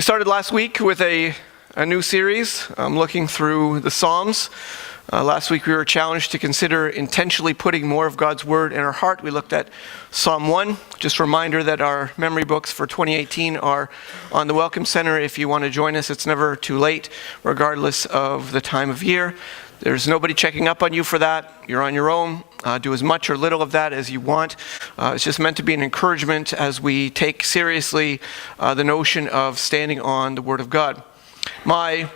We started last week with a new series looking through the Psalms. Last week we were challenged to consider intentionally putting more of God's Word in our heart. We looked at Psalm 1. Just a reminder that our memory books for 2018 are on the Welcome Center. If you want to join us, it's never too late, regardless of the time of year. There's nobody checking up on you for that. You're on your own. Do as much or little of that as you want. It's just meant to be an encouragement as we take seriously the notion of standing on the Word of God. My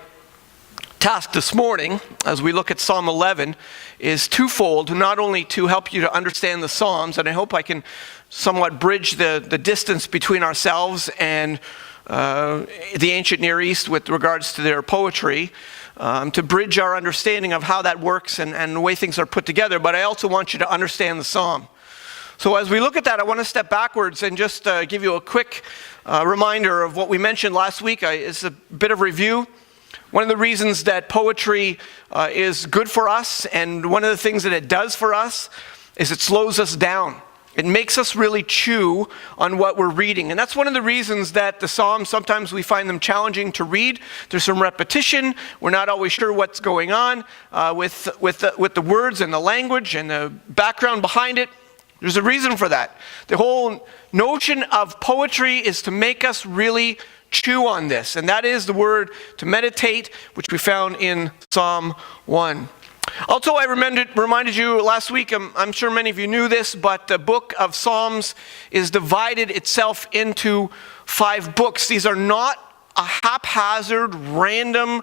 task this morning, as we look at Psalm 11, is twofold. Not only to help you to understand the Psalms, and I hope I can somewhat bridge the distance between ourselves and the ancient Near East with regards to their poetry, to bridge our understanding of how that works and the way things are put together, but I also want you to understand the Psalm. So as we look at that, I want to step backwards and just give you a quick reminder of what we mentioned last week. It's a bit of review. One of the reasons that poetry is good for us, and one of the things that it does for us, is it slows us down. It makes us really chew on what we're reading. And that's one of the reasons that the Psalms, sometimes we find them challenging to read. There's some repetition. We're not always sure what's going on with the words and the language and the background behind it. There's a reason for that. The whole notion of poetry is to make us really chew on this. And that is the word to meditate, which we found in Psalm 1. Also, I reminded you last week, I'm sure many of you knew this, but the book of Psalms is divided itself into 5 books. These are not a haphazard, random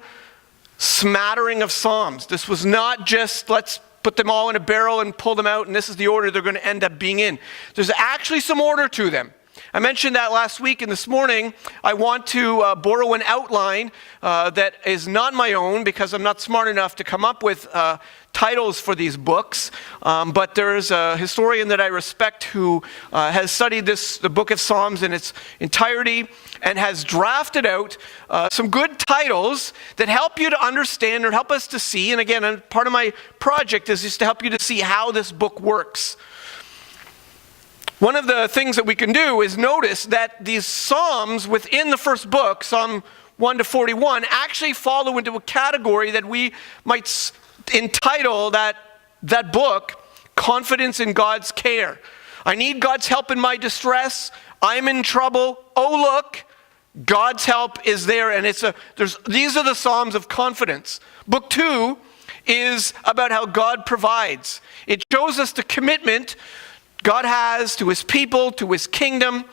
smattering of Psalms. This was not just, let's put them all in a barrel and pull them out, and this is the order they're going to end up being in. There's actually some order to them. I mentioned that last week, and this morning I want to borrow an outline that is not my own because I'm not smart enough to come up with titles for these books. But there's a historian that I respect who has studied the book of Psalms in its entirety and has drafted out some good titles that help you to understand or help us to see. And again, part of my project is just to help you to see how this book works. One of the things that we can do is notice that these Psalms within the first book, Psalm 1 to 41, actually follow into a category that we might entitle that book, Confidence in God's Care. I need God's help in my distress. I'm in trouble. Oh, look, God's help is there. And these are the Psalms of confidence. Book 2 is about how God provides. It shows us the commitment God has to his people, to his kingdom.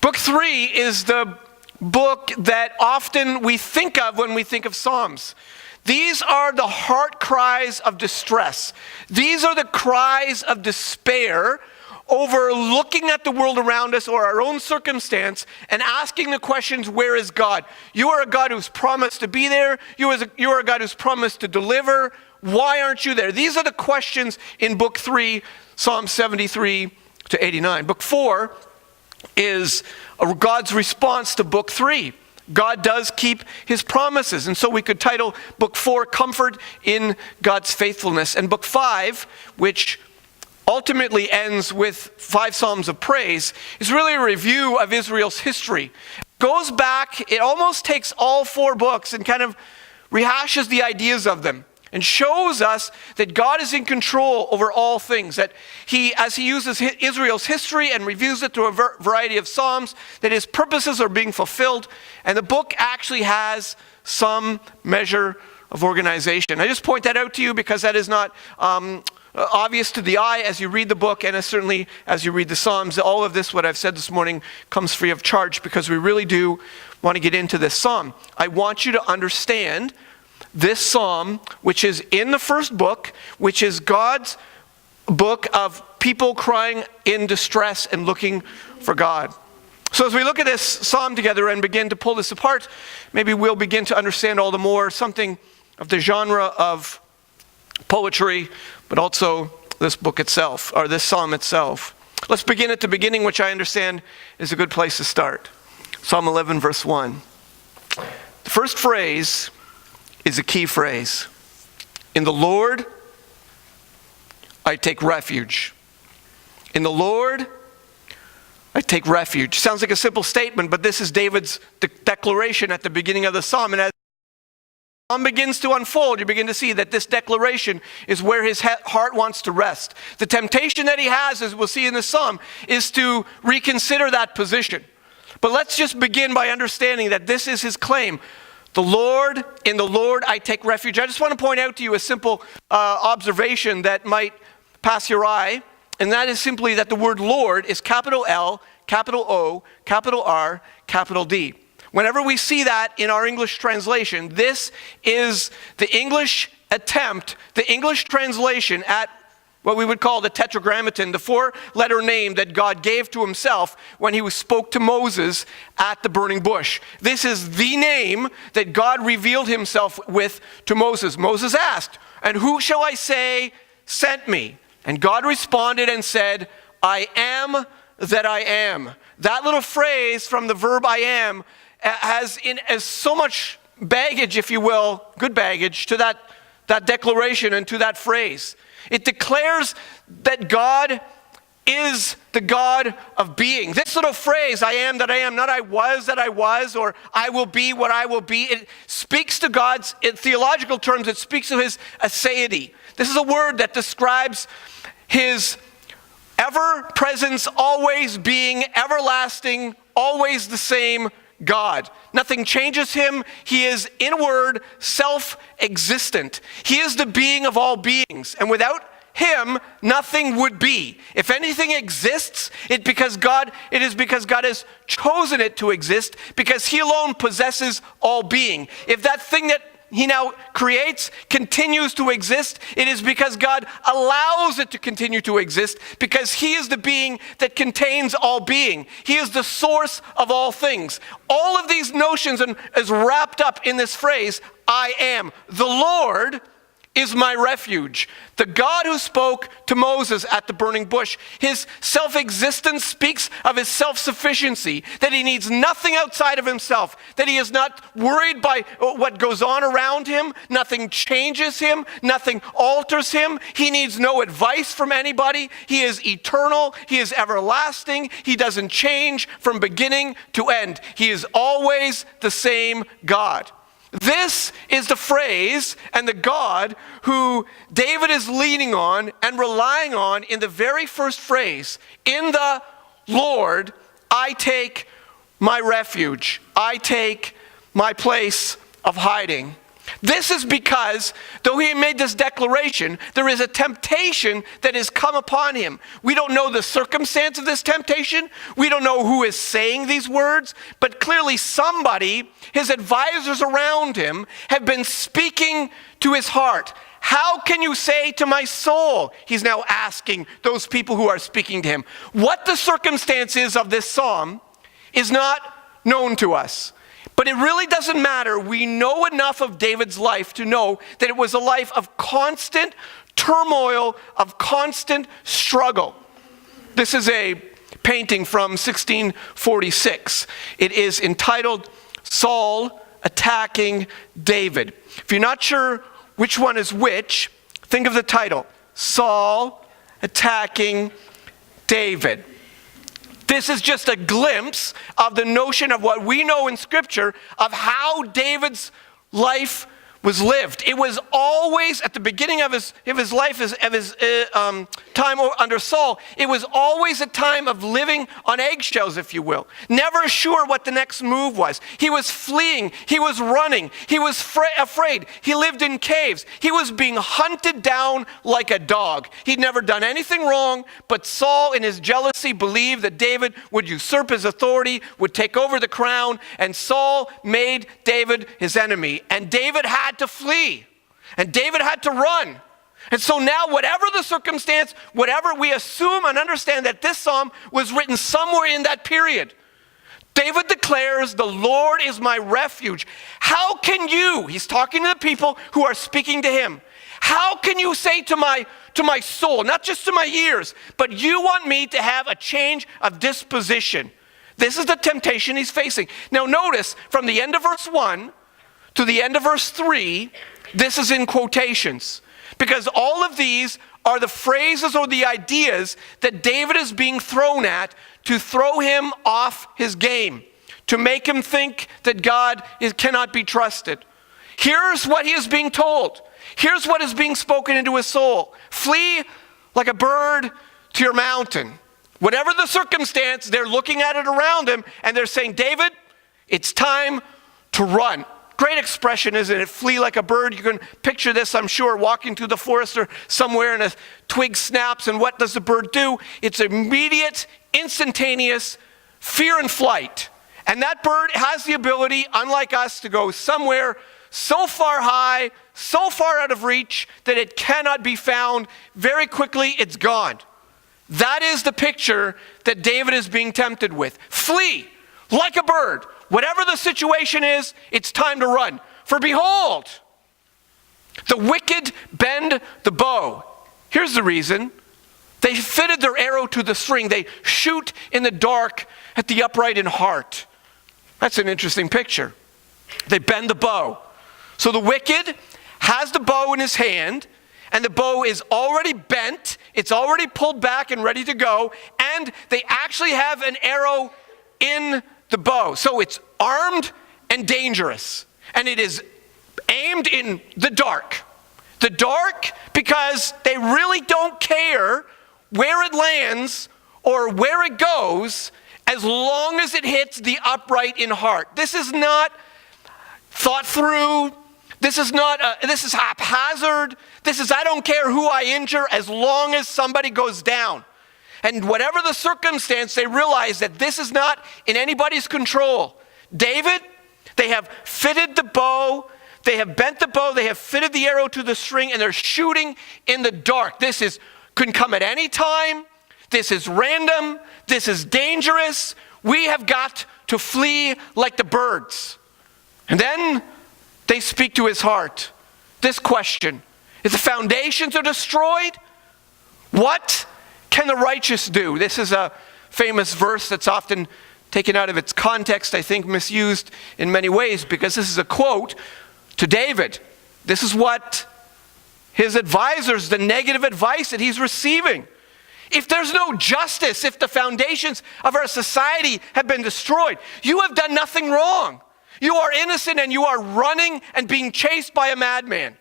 Book 3 is the book that often we think of when we think of Psalms. These are the heart cries of distress. These are the cries of despair over looking at the world around us or our own circumstance and asking the questions, where is God? You are a God who's promised to be there. You are a God who's promised to deliver. Why aren't you there? These are the questions in Book 3, Psalm 73 to 89. Book 4 is God's response to Book 3. God does keep his promises. And so we could title Book 4, Comfort in God's Faithfulness. And Book 5, which ultimately ends with 5 Psalms of praise, is really a review of Israel's history. It goes back, it almost takes all 4 books and kind of rehashes the ideas of them, and shows us that God is in control over all things, that as he uses Israel's history and reviews it through a variety of Psalms, that his purposes are being fulfilled, and the book actually has some measure of organization. I just point that out to you because that is not obvious to the eye as you read the book, and certainly as you read the Psalms. All of this, what I've said this morning, comes free of charge because we really do want to get into this Psalm. I want you to understand this Psalm, which is in the first book, which is God's book of people crying in distress and looking for God. So as we look at this Psalm together and begin to pull this apart, maybe we'll begin to understand all the more something of the genre of poetry, but also this book itself, or this Psalm itself. Let's begin at the beginning, which I understand is a good place to start. Psalm 11, verse 1. The first phrase is a key phrase. In the Lord, I take refuge. In the Lord, I take refuge. Sounds like a simple statement, but this is David's declaration at the beginning of the psalm. And as the psalm begins to unfold, you begin to see that this declaration is where his heart wants to rest. The temptation that he has, as we'll see in this psalm, is to reconsider that position. But let's just begin by understanding that this is his claim. In the Lord I take refuge. I just want to point out to you a simple observation that might pass your eye, and that is simply that the word Lord is capital L, capital O, capital R, capital D. Whenever we see that in our English translation, this is the English attempt, the English translation at what we would call the Tetragrammaton, the four-letter name that God gave to himself when he spoke to Moses at the burning bush. This is the name that God revealed himself with to Moses. Moses asked, "And who shall I say sent me?" And God responded and said, "I am that I am." That little phrase from the verb I am has so much baggage, if you will, good baggage, to that declaration and to that phrase. It declares that God is the God of being. This little phrase, I am that I am, not I was that I was, or I will be what I will be, it speaks to God's, in theological terms, it speaks of his aseity. This is a word that describes his ever-presence, always being, everlasting, always the same God. Nothing changes him. He is inward, self-existent. He is the being of all beings. And without him, nothing would be. If anything exists, it is because God has chosen it to exist, because he alone possesses all being. If that thing that he now creates continues to exist, it is because God allows it to continue to exist, because he is the being that contains all being. He is the source of all things. All of these notions is wrapped up in this phrase, I am. The Lord is my refuge. The God who spoke to Moses at the burning bush. His self-existence speaks of his self-sufficiency, that he needs nothing outside of himself, that he is not worried by what goes on around him, nothing changes him, nothing alters him. He needs no advice from anybody. He is eternal, he is everlasting, he doesn't change from beginning to end. He is always the same God. This is the phrase and the God who David is leaning on and relying on in the very first phrase. In the Lord, I take my refuge. I take my place of hiding. This is because, though he made this declaration, there is a temptation that has come upon him. We don't know the circumstance of this temptation. We don't know who is saying these words, but clearly somebody, his advisors around him, have been speaking to his heart. How can you say to my soul? He's now asking those people who are speaking to him. What the circumstance is of this psalm is not known to us. But it really doesn't matter. We know enough of David's life to know that it was a life of constant turmoil, of constant struggle. This is a painting from 1646. It is entitled Saul Attacking David. If you're not sure which one is which, think of the title, Saul Attacking David. This is just a glimpse of the notion of what we know in Scripture of how David's life was lived. It was always, at the beginning of his life, of his time under Saul, it was always a time of living on eggshells, if you will. Never sure what the next move was. He was fleeing. He was running. He was afraid. He lived in caves. He was being hunted down like a dog. He'd never done anything wrong, but Saul, in his jealousy, believed that David would usurp his authority, would take over the crown, and Saul made David his enemy. And David had to flee, and David had to run. And so now, whatever the circumstance, whatever we assume and understand that this psalm was written somewhere in that period, David declares, the Lord is my refuge. How can you, he's talking to the people who are speaking to him, how can you say to my soul, not just to my ears, but you want me to have a change of disposition? This is the temptation he's facing. Now notice, from the end of verse 1 to the end of verse 3, this is in quotations, because all of these are the phrases or the ideas that David is being thrown at to throw him off his game, to make him think that God cannot be trusted. Here's what he is being told. Here's what is being spoken into his soul. Flee like a bird to your mountain. Whatever the circumstance, they're looking at it around him and they're saying, David, it's time to run. Great expression, isn't it? Flee like a bird. You can picture this, I'm sure, walking through the forest or somewhere and a twig snaps, and what does the bird do? It's immediate, instantaneous fear and flight. And that bird has the ability, unlike us, to go somewhere so far high, so far out of reach that it cannot be found. Very quickly, it's gone. That is the picture that David is being tempted with. Flee like a bird. Whatever the situation is, it's time to run. For behold, the wicked bend the bow. Here's the reason. They fitted their arrow to the string. They shoot in the dark at the upright in heart. That's an interesting picture. They bend the bow. So the wicked has the bow in his hand, and the bow is already bent. It's already pulled back and ready to go, and they actually have an arrow in the bow. So it's armed and dangerous, and it is aimed in the dark. The dark because they really don't care where it lands or where it goes as long as it hits the upright in heart. This is not thought through. This is haphazard. This is, I don't care who I injure as long as somebody goes down. And whatever the circumstance, they realize that this is not in anybody's control. David, they have fitted the bow, they have bent the bow, they have fitted the arrow to the string, and they're shooting in the dark. This can come at any time. This is random. This is dangerous. We have got to flee like the birds. And then they speak to his heart. This question: if the foundations are destroyed, what can the righteous do? This is a famous verse that's often taken out of its context, I think misused in many ways, because this is a quote to David. This is what his advisors, the negative advice that he's receiving. If there's no justice, if the foundations of our society have been destroyed, you have done nothing wrong. You are innocent and you are running and being chased by a madman.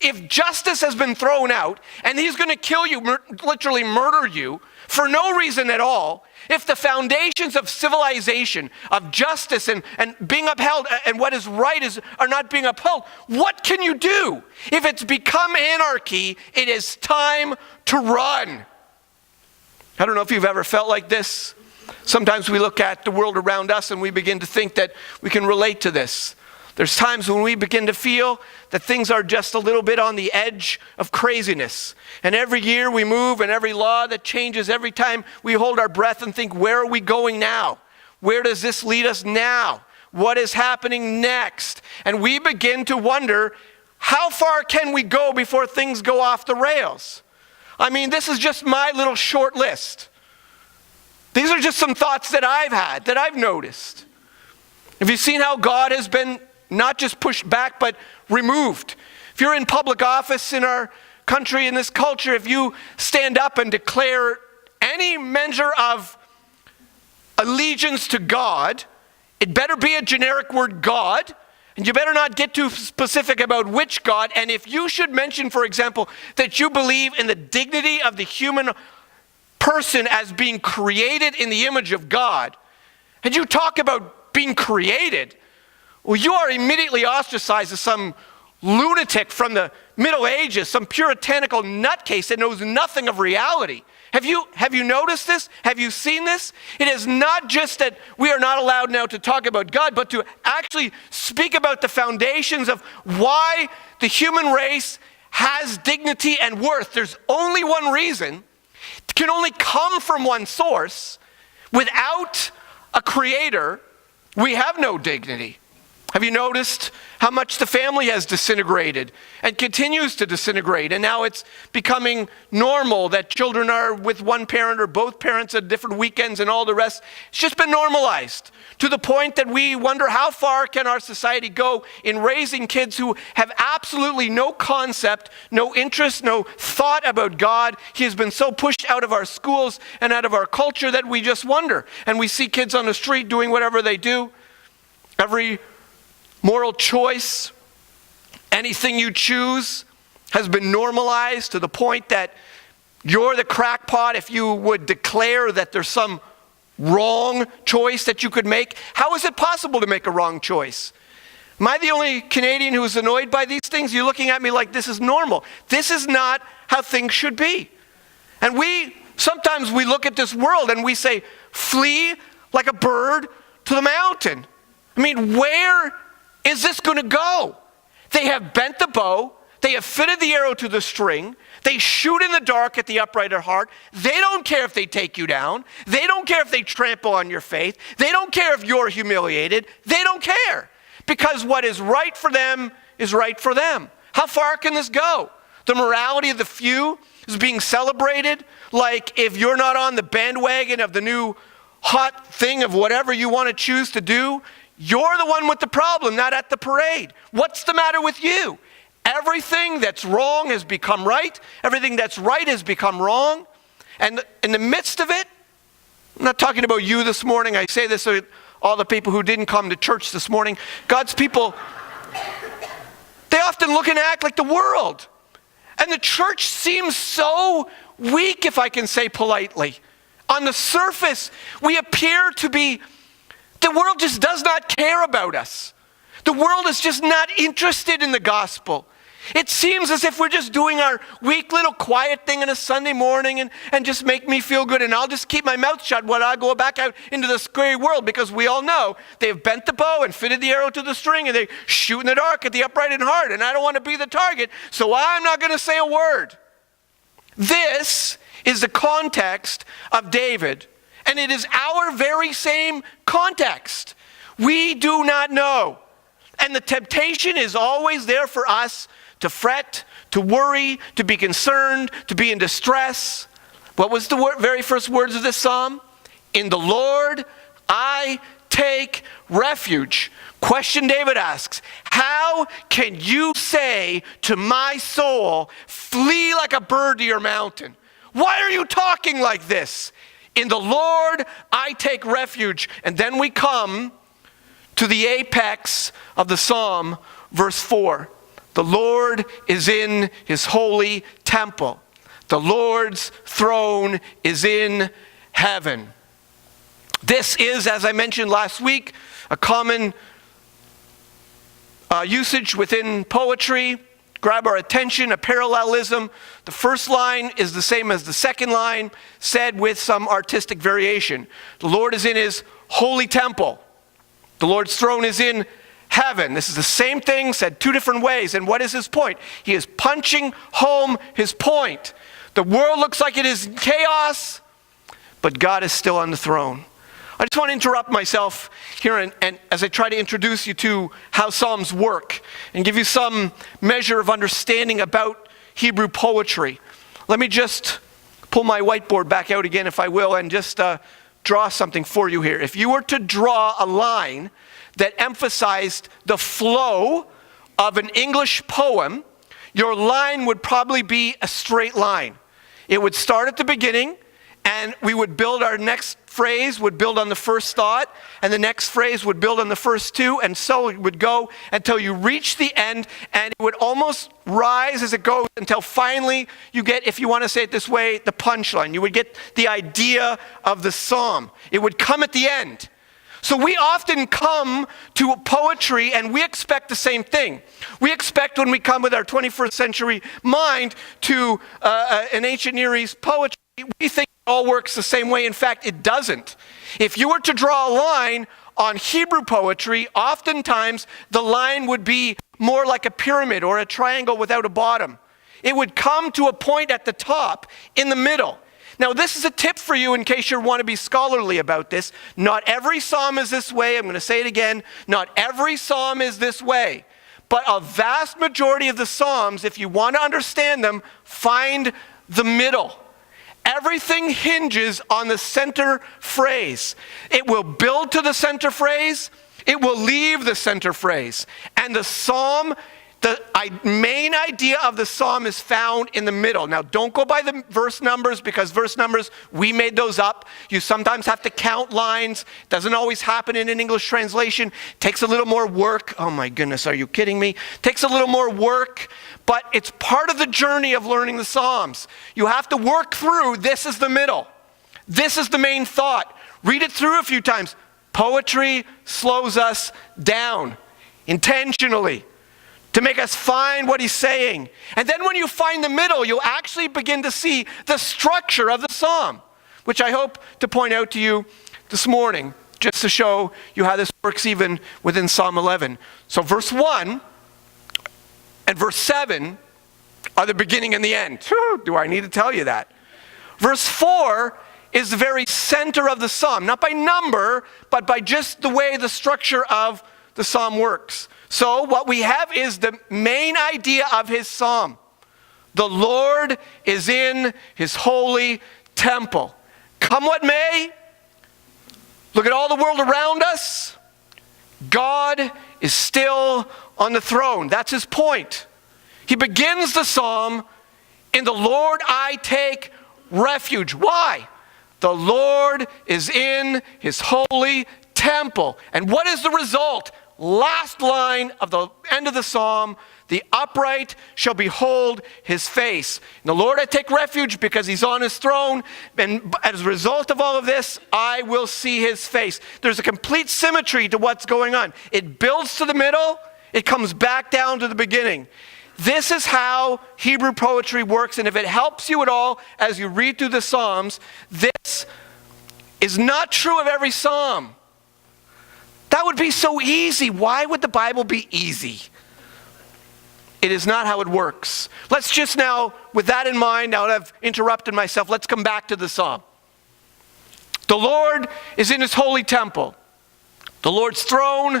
If justice has been thrown out and he's going to kill you, literally murder you for no reason at all, if the foundations of civilization, of justice and being upheld and what is right are not being upheld, what can you do? If it's become anarchy, it is time to run. I don't know if you've ever felt like this. Sometimes we look at the world around us and we begin to think that we can relate to this. There's times when we begin to feel that things are just a little bit on the edge of craziness. And every year we move, and every law that changes, every time we hold our breath and think, where are we going now? Where does this lead us now? What is happening next? And we begin to wonder, how far can we go before things go off the rails? I mean, this is just my little short list. These are just some thoughts that I've had, that I've noticed. Have you seen how God has been not just pushed back, but removed? If you're in public office in our country, in this culture, if you stand up and declare any measure of allegiance to God, it better be a generic word, God, and you better not get too specific about which God. And if you should mention, for example, that you believe in the dignity of the human person as being created in the image of God, and you talk about being created, well, you are immediately ostracized as some lunatic from the Middle Ages, some puritanical nutcase that knows nothing of reality. Have you noticed this? Have you seen this? It is not just that we are not allowed now to talk about God, but to actually speak about the foundations of why the human race has dignity and worth. There's only one reason. It can only come from one source. Without a creator, we have no dignity. Have you noticed how much the family has disintegrated and continues to disintegrate? And now it's becoming normal that children are with one parent or both parents at different weekends and all the rest. It's just been normalized to the point that we wonder how far can our society go in raising kids who have absolutely no concept, no interest, no thought about God. He has been so pushed out of our schools and out of our culture that we just wonder. And we see kids on the street doing whatever they do. Every moral choice, anything you choose, has been normalized to the point that you're the crackpot if you would declare that there's some wrong choice that you could make. How is it possible to make a wrong choice? Am I the only Canadian who is annoyed by these things? You're looking at me like this is normal. This is not how things should be. And sometimes we look at this world and we say, flee like a bird to the mountain. I mean, where is this going to go? They have bent the bow. They have fitted the arrow to the string. They shoot in the dark at the upright at heart. They don't care if they take you down. They don't care if they trample on your faith. They don't care if you're humiliated. They don't care. Because what is right for them is right for them. How far can this go? The morality of the few is being celebrated like if you're not on the bandwagon of the new hot thing of whatever you want to choose to do, you're the one with the problem, not at the parade. What's the matter with you? Everything that's wrong has become right. Everything that's right has become wrong. And in the midst of it, I'm not talking about you this morning. I say this to all the people who didn't come to church this morning. God's people, they often look and act like the world. And the church seems so weak, if I can say politely. On the surface, we appear to be, the world just does not care about us. The world is just not interested in the gospel. It seems as if we're just doing our weak little quiet thing on a Sunday morning and just make me feel good, and I'll just keep my mouth shut when I go back out into the scary world, because we all know they've bent the bow and fitted the arrow to the string and they shoot in the dark at the upright in heart, and I don't want to be the target, so I'm not going to say a word. This is the context of David, and it is our very same context. We do not know. And the temptation is always there for us to fret, to worry, to be concerned, to be in distress. What was the very first words of this psalm? In the Lord I take refuge. Question David asks, how can you say to my soul, flee like a bird to your mountain? Why are you talking like this? In the Lord I take refuge. And then we come to the apex of the psalm, verse 4. The Lord is in his holy temple. The Lord's throne is in heaven. This is, as I mentioned last week, a common usage within poetry. Grab our attention, a parallelism. The first line is the same as the second line, said with some artistic variation. The Lord is in his holy temple. The Lord's throne is in heaven. This is the same thing said two different ways. And what is his point? He is punching home his point. The world looks like it is in chaos, but God is still on the throne. I just want to interrupt myself here and as I try to introduce you to how Psalms work and give you some measure of understanding about Hebrew poetry. Let me just pull my whiteboard back out again, if I will, and just draw something for you here. If you were to draw a line that emphasized the flow of an English poem, your line would probably be a straight line. It would start at the beginning, and we would build our next phrase, would build on the first thought, and the next phrase would build on the first two, and so it would go until you reach the end, and it would almost rise as it goes until finally you get, if you want to say it this way, the punchline. You would get the idea of the psalm. It would come at the end. So we often come to poetry and we expect the same thing. We expect when we come with our 21st century mind to an ancient Near East poetry, we think it all works the same way. In fact, it doesn't. If you were to draw a line on Hebrew poetry, oftentimes the line would be more like a pyramid or a triangle without a bottom. It would come to a point at the top, in the middle. Now, this is a tip for you in case you want to be scholarly about this. Not every psalm is this way. I'm going to say it again. Not every psalm is this way. But a vast majority of the psalms, if you want to understand them, find the middle. Everything hinges on the center phrase. It will build to the center phrase. It will leave the center phrase. And the psalm, the main idea of the psalm is found in the middle. Now, don't go by the verse numbers, because verse numbers, we made those up. You sometimes have to count lines. Doesn't always happen in an English translation. Takes a little more work. Oh my goodness, are you kidding me? Takes a little more work, but it's part of the journey of learning the Psalms. You have to work through, this is the middle. This is the main thought. Read it through a few times. Poetry slows us down intentionally, to make us find what he's saying. And then when you find the middle, you'll actually begin to see the structure of the psalm, which I hope to point out to you this morning, just to show you how this works even within Psalm 11. So verse 1 and verse 7 are the beginning and the end. Do I need to tell you that? Verse 4 is the very center of the psalm, not by number, but by just the way the structure of the psalm works. So what we have is the main idea of his psalm. The Lord is in his holy temple. Come what may, look at all the world around us. God is still on the throne. That's his point. He begins the psalm, in the Lord I take refuge. Why? The Lord is in his holy temple. And what is the result? Last line of the end of the psalm, the upright shall behold his face. In the Lord I take refuge because he's on his throne, and as a result of all of this, I will see his face. There's a complete symmetry to what's going on. It builds to the middle, it comes back down to the beginning. This is how Hebrew poetry works, and if it helps you at all as you read through the Psalms, this is not true of every psalm. That would be so easy. Why would the Bible be easy? It is not how it works. Let's just now, with that in mind, now that I've interrupted myself, let's come back to the psalm. The Lord is in his holy temple. The Lord's throne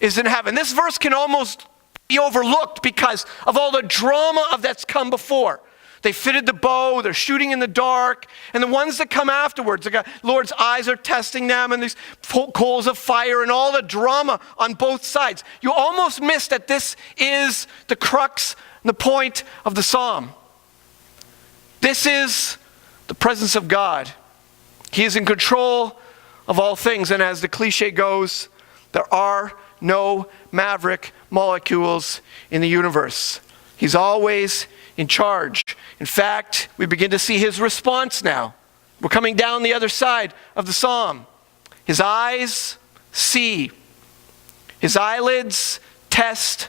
is in heaven. This verse can almost be overlooked because of all the drama of that's come before. They fitted the bow, they're shooting in the dark, and the ones that come afterwards, the Lord's eyes are testing them, and these coals of fire, and all the drama on both sides. You almost miss that this is the crux and the point of the psalm. This is the presence of God. He is in control of all things, and as the cliche goes, there are no maverick molecules in the universe. He's always in charge. In fact, we begin to see his response now. We're coming down the other side of the psalm. His eyes see. His eyelids test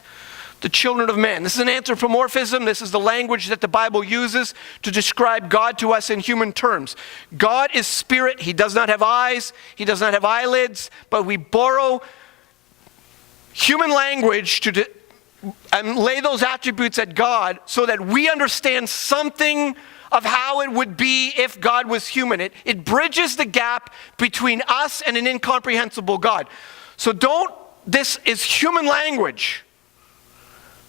the children of men. This is an anthropomorphism. This is the language that the Bible uses to describe God to us in human terms. God is spirit. He does not have eyes. He does not have eyelids. But we borrow human language to and lay those attributes at God so that we understand something of how it would be if God was human. It bridges the gap between us and an incomprehensible God. So this is human language.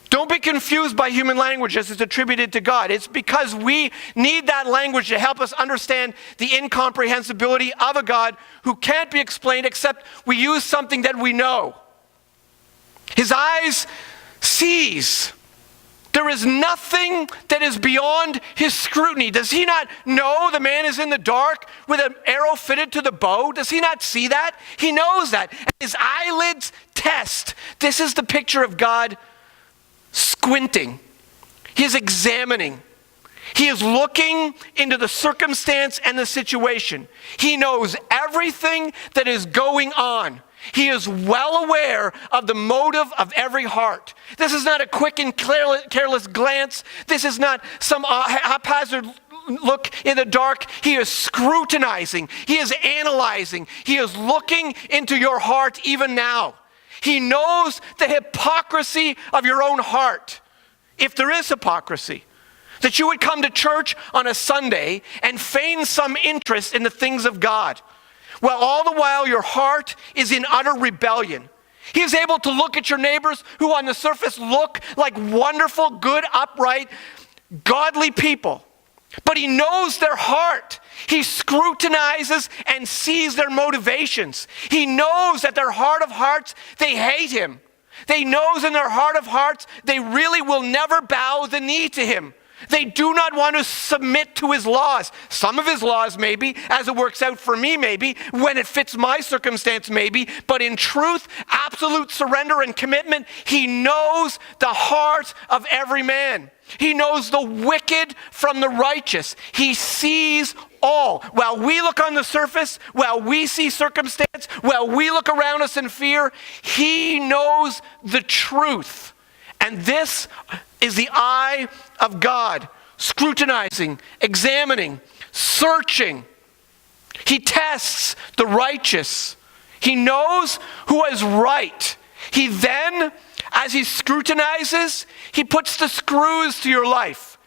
Don't be confused by human language as it's attributed to God. It's because we need that language to help us understand the incomprehensibility of a God who can't be explained except we use something that we know. His eyes sees. There is nothing that is beyond his scrutiny. Does he not know the man is in the dark with an arrow fitted to the bow? Does he not see that? He knows that. And his eyelids test. This is the picture of God squinting. He is examining. He is looking into the circumstance and the situation. He knows everything that is going on. He is well aware of the motive of every heart. This is not a quick and careless glance. This is not some haphazard look in the dark. He is scrutinizing. He is analyzing. He is looking into your heart even now. He knows the hypocrisy of your own heart, if there is hypocrisy. That you would come to church on a Sunday and feign some interest in the things of God, while all the while your heart is in utter rebellion. He is able to look at your neighbors who on the surface look like wonderful, good, upright, godly people. But he knows their heart. He scrutinizes and sees their motivations. He knows that their heart of hearts, they hate him. They knows in their heart of hearts, they really will never bow the knee to him. They do not want to submit to his laws. Some of his laws maybe, as it works out for me maybe, when it fits my circumstance maybe, but in truth, absolute surrender and commitment, he knows the heart of every man. He knows the wicked from the righteous. He sees all. While we look on the surface, while we see circumstance, while we look around us in fear, he knows the truth. And this is the eye of God, scrutinizing, examining, searching. He tests the righteous. He knows who is right. He then, as he scrutinizes, he puts the screws to your life.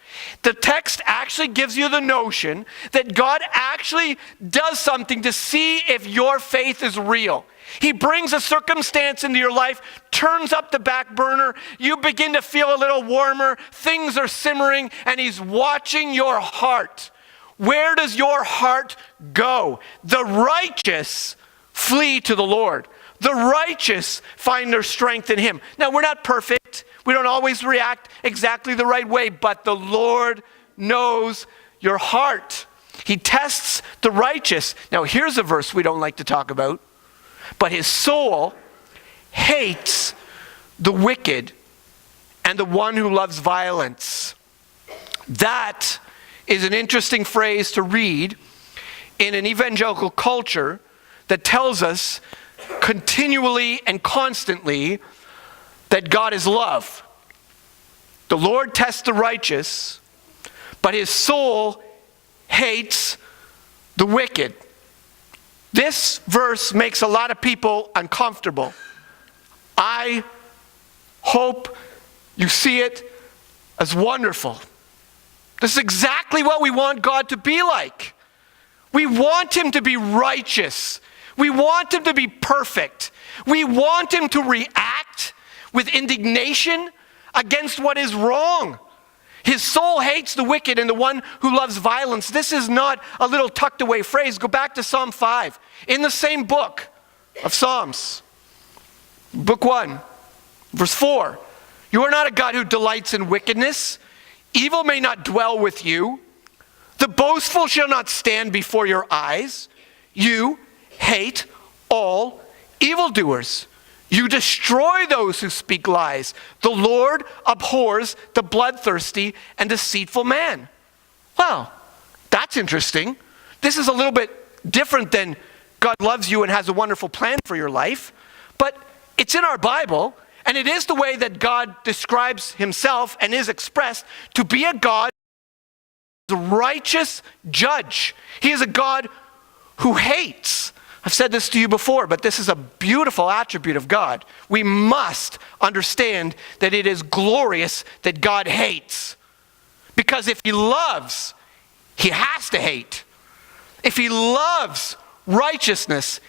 The text actually gives you the notion that God actually does something to see if your faith is real. He brings a circumstance into your life, turns up the back burner, you begin to feel a little warmer, things are simmering, and he's watching your heart. Where does your heart go? The righteous flee to the Lord. The righteous find their strength in him. Now, we're not perfect. We don't always react exactly the right way, but the Lord knows your heart. He tests the righteous. Now, here's a verse we don't like to talk about. But his soul hates the wicked and the one who loves violence. That is an interesting phrase to read in an evangelical culture that tells us continually and constantly that God is love. The Lord tests the righteous, but his soul hates the wicked. This verse makes a lot of people uncomfortable. I hope you see it as wonderful. This is exactly what we want God to be like. We want him to be righteous. We want him to be perfect. We want him to react with indignation against what is wrong. His soul hates the wicked and the one who loves violence. This is not a little tucked away phrase. Go back to Psalm 5. In the same book of Psalms, book 1, verse 4. You are not a God who delights in wickedness. Evil may not dwell with you. The boastful shall not stand before your eyes. You hate all evildoers. You destroy those who speak lies. The Lord abhors the bloodthirsty and deceitful man. Wow, that's interesting. This is a little bit different than God loves you and has a wonderful plan for your life, but it's in our Bible, and it is the way that God describes himself and is expressed to be a God, the righteous judge. He is a God who hates. I've said this to you before, but this is a beautiful attribute of God. We must understand that it is glorious that God hates. Because if he loves, he has to hate. If he loves righteousness,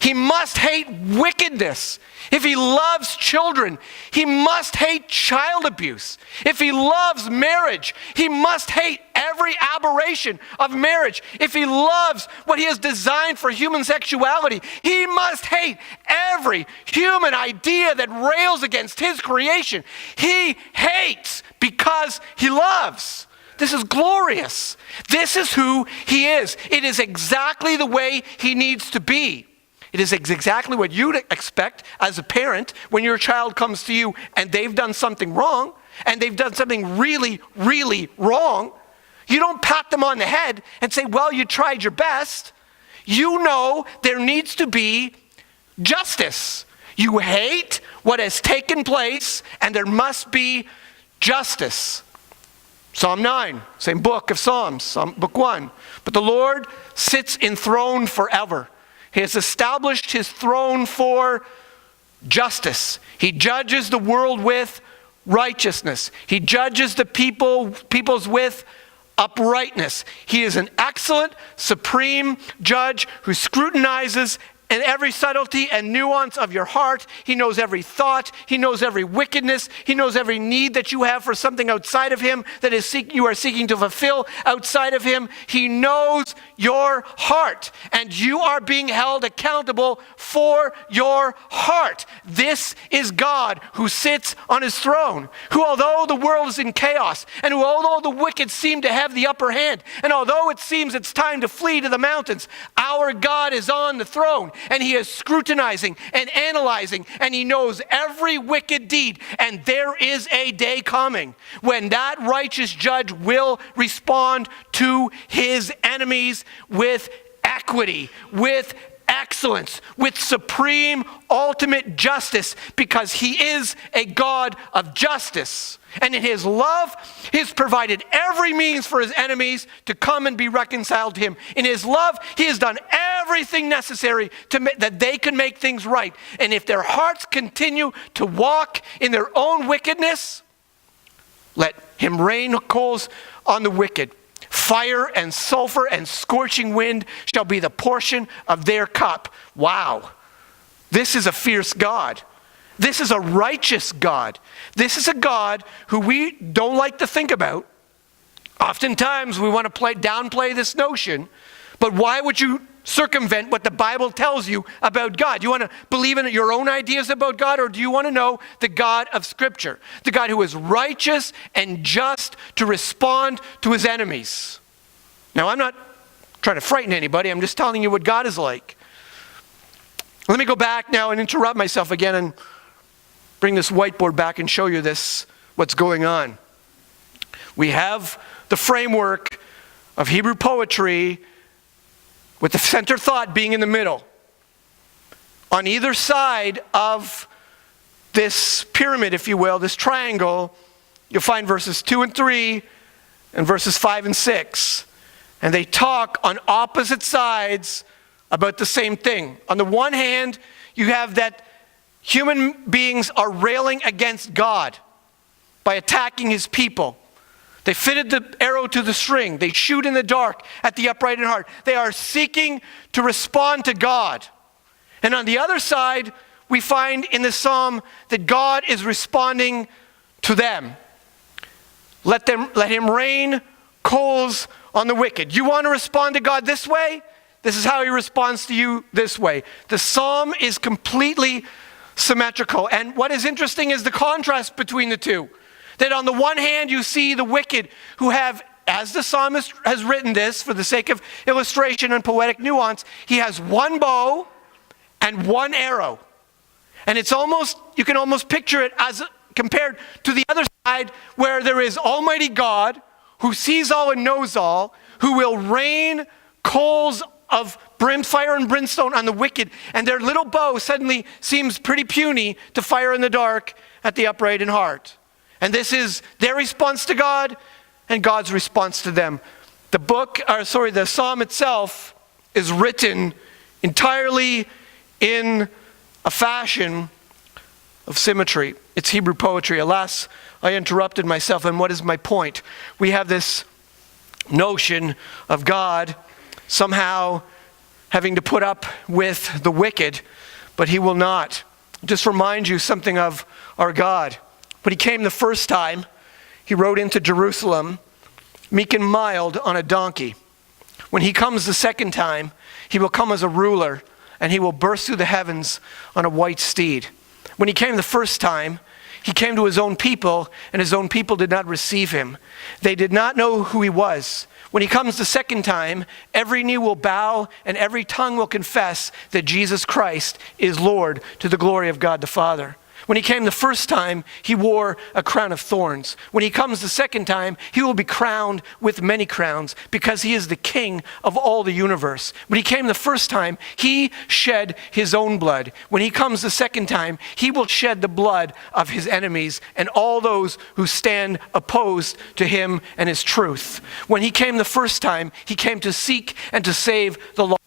he must hate wickedness. If he loves children, he must hate child abuse. If he loves marriage, he must hate every aberration of marriage. If he loves what he has designed for human sexuality, he must hate every human idea that rails against his creation. He hates because he loves. This is glorious. This is who he is. It is exactly the way he needs to be. It is exactly what you'd expect as a parent when your child comes to you and they've done something wrong, and they've done something really, really wrong. You don't pat them on the head and say, well, you tried your best. You know there needs to be justice. You hate what has taken place, and there must be justice. Psalm 9, same book of Psalms, book 1. But the Lord sits enthroned forever. He has established his throne for justice. He judges the world with righteousness. He judges the peoples with uprightness. He is an excellent, supreme judge who scrutinizes in every subtlety and nuance of your heart. He knows every thought. He knows every wickedness. He knows every need that you have for something outside of him that you are seeking to fulfill outside of him. He knows your heart, and you are being held accountable for your heart. This is God who sits on his throne, who, although the world is in chaos, and who, although the wicked seem to have the upper hand, and although it seems it's time to flee to the mountains, our God is on the throne. And he is scrutinizing and analyzing, and he knows every wicked deed. And there is a day coming when that righteous judge will respond to his enemies with equity, with excellence, with supreme, ultimate justice, because he is a God of justice. And in his love, he has provided every means for his enemies to come and be reconciled to him. In his love, he has done everything necessary that they can make things right. And if their hearts continue to walk in their own wickedness, let him rain coals on the wicked. Fire and sulfur and scorching wind shall be the portion of their cup. Wow. This is a fierce God. This is a righteous God. This is a God who we don't like to think about. Oftentimes we want to downplay this notion, but why would you circumvent what the Bible tells you about God? Do you want to believe in your own ideas about God, or do you want to know the God of Scripture? The God who is righteous and just to respond to his enemies. Now, I'm not trying to frighten anybody. I'm just telling you what God is like. Let me go back now and interrupt myself again and bring this whiteboard back and show you what's going on. We have the framework of Hebrew poetry with the center thought being in the middle. On either side of this pyramid, if you will, this triangle, you'll find verses 2 and 3 and verses 5 and 6. And they talk on opposite sides about the same thing. On the one hand, you have that human beings are railing against God by attacking his people. They fitted the arrow to the string. They shoot in the dark at the upright in heart. They are seeking to respond to God. And on the other side, we find in the psalm that God is responding to them. Let him rain coals on the wicked. You want to respond to God this way? This is how he responds to you this way. The psalm is completely symmetrical. And what is interesting is the contrast between the two. That on the one hand, you see the wicked who have, as the psalmist has written this for the sake of illustration and poetic nuance, he has one bow and one arrow. And it's almost, you can almost picture it as compared to the other side where there is Almighty God who sees all and knows all, who will rain coals of fire and brimstone on the wicked, and their little bow suddenly seems pretty puny to fire in the dark at the upright in heart. And this is their response to God and God's response to them. The psalm itself is written entirely in a fashion of symmetry. It's Hebrew poetry. Alas, I interrupted myself, and what is my point? We have this notion of God somehow having to put up with the wicked, but he will not. Just remind you something of our God. When he came the first time, he rode into Jerusalem, meek and mild on a donkey. When he comes the second time, he will come as a ruler, and he will burst through the heavens on a white steed. When he came the first time, he came to his own people, and his own people did not receive him. They did not know who he was. When he comes the second time, every knee will bow and every tongue will confess that Jesus Christ is Lord, to the glory of God the Father. When he came the first time, he wore a crown of thorns. When he comes the second time, he will be crowned with many crowns because he is the king of all the universe. When he came the first time, he shed his own blood. When he comes the second time, he will shed the blood of his enemies and all those who stand opposed to him and his truth. When he came the first time, he came to seek and to save the lost.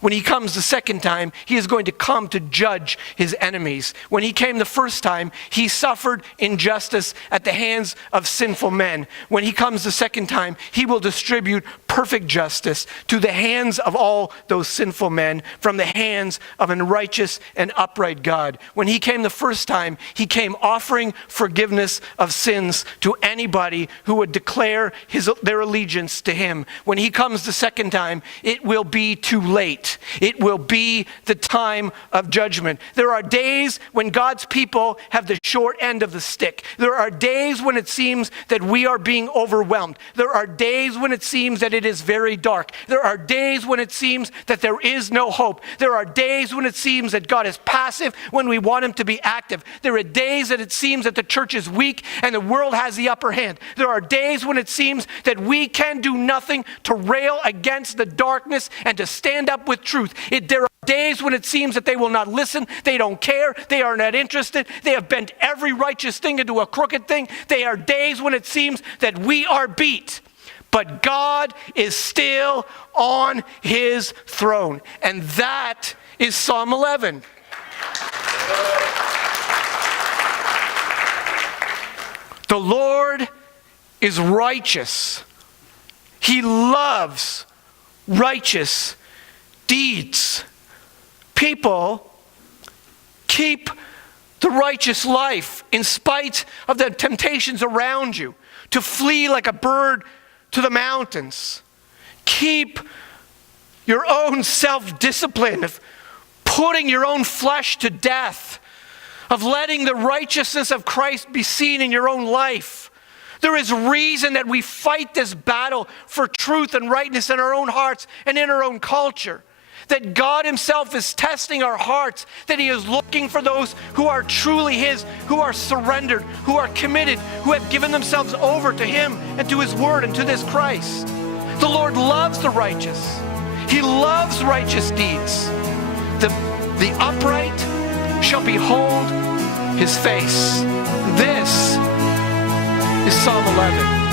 When he comes the second time, he is going to come to judge his enemies. When he came the first time, he suffered injustice at the hands of sinful men. When he comes the second time, he will distribute perfect justice to the hands of all those sinful men from the hands of an righteous and upright God. When he came the first time, he came offering forgiveness of sins to anybody who would declare their allegiance to him. When he comes the second time, it will be too late. It will be the time of judgment. There are days when God's people have the short end of the stick. There are days when it seems that we are being overwhelmed. There are days when it seems that it is very dark. There are days when it seems that there is no hope. There are days when it seems that God is passive when we want him to be active. There are days that it seems that the church is weak and the world has the upper hand. There are days when it seems that we can do nothing to rail against the darkness and to stand up with truth. There are days when it seems that they will not listen, they don't care, they are not interested, they have bent every righteous thing into a crooked thing. They are days when it seems that we are beat. But God is still on his throne. And that is Psalm 11. The Lord is righteous. He loves righteous deeds. People keep the righteous life in spite of the temptations around you, to flee like a bird to the mountains. Keep your own self-discipline of putting your own flesh to death, of letting the righteousness of Christ be seen in your own life. There is reason that we fight this battle for truth and rightness in our own hearts and in our own culture. That God himself is testing our hearts, that he is looking for those who are truly his, who are surrendered, who are committed, who have given themselves over to him and to his word and to this Christ. The Lord loves the righteous. He loves righteous deeds. The upright shall behold his face. This is Psalm 11.